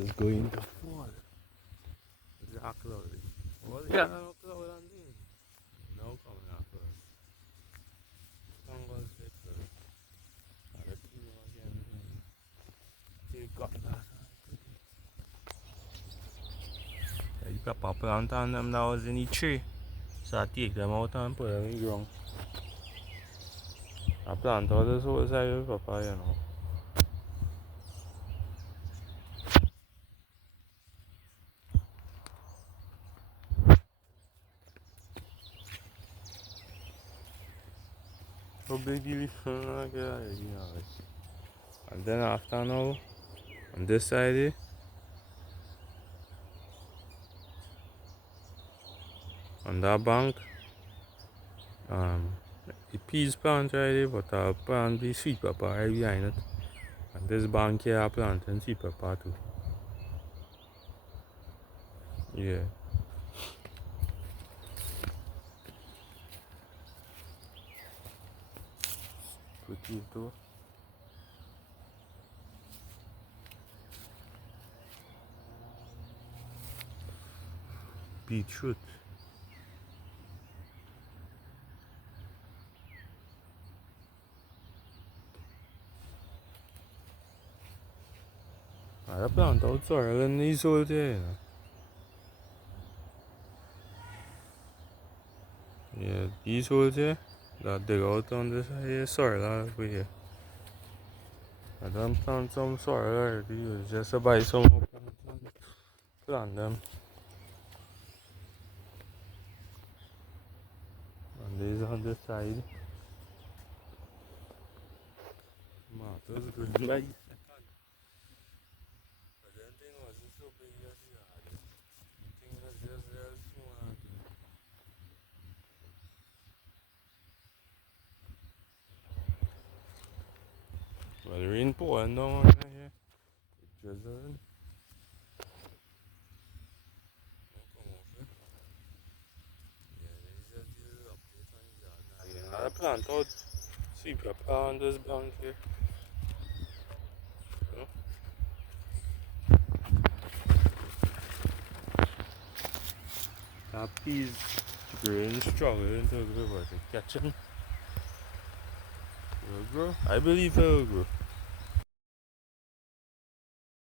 is going to fall. It's a cloudy. Well, yeah, no cloud and thing. No coming after us. Jungle sector. And the thing again. Take up that. You got pop plant on them that was in the tree. So I take them out and put them in the ground. I plant all this whole side of papaya, you know. How big the leaf and then after now, on this side here, on that bank, the peas plant right there, but I'll plant the sweet pepper right behind it. And this bank here I planting sweet pepper too. Yeah. Potato. Beetroot. I plant out soil in these soil there, you know. Yeah, these holes here that dig out on this here soil over here. I don't plant some soil already, it's just to buy some plants and plant them. And these on this side. Tomatoes growing by the second. But then thing wasn't so big as you had it. The thing was just real small. Well, the rain pouring down on here. It drizzling. Come off it. Yeah, this is just the update on the garden. Again, I plant out sweet pepper on this bank here. You know? That peas growing struggling to grow, but it's catching. It will grow. I believe it will grow.